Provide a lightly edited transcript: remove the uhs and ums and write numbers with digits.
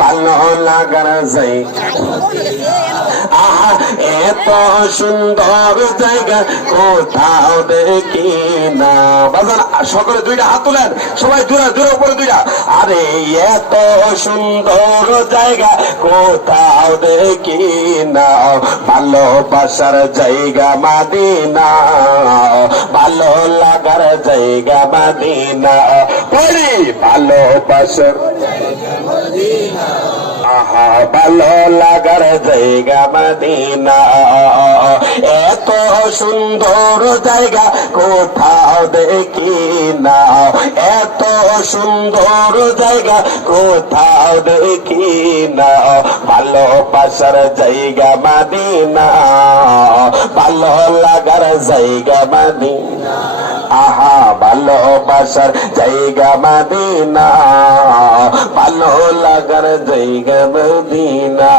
ভালো লাগার যাই আহা এত সুন্দর জায়গা কোথাও দেখি না। বাজান সকলে দুইটা হাত তোলেন, সবাই দূরে দূরে উপরে দুইটা। আরে এত সুন্দর জায়গা কোথাও দেখি না, ভালোবাসার জায়গা মদিনা, ভালো লাগার জায়গা মদিনা। বলি ভালোবাসার আহা ভালো লাগার জায়গা মদিনা, এত সুন্দর জায়গা কোথাও দেখি না, এত সুন্দর জায়গা কোথাও দেখি না, ভালোবাসার জায়গা মদিনা, ভালো লাগার জায়গা মদিনা। আহা ভালোবাসার জায়গা মদিনা, ভালো লাগার জায়গা মদিনা।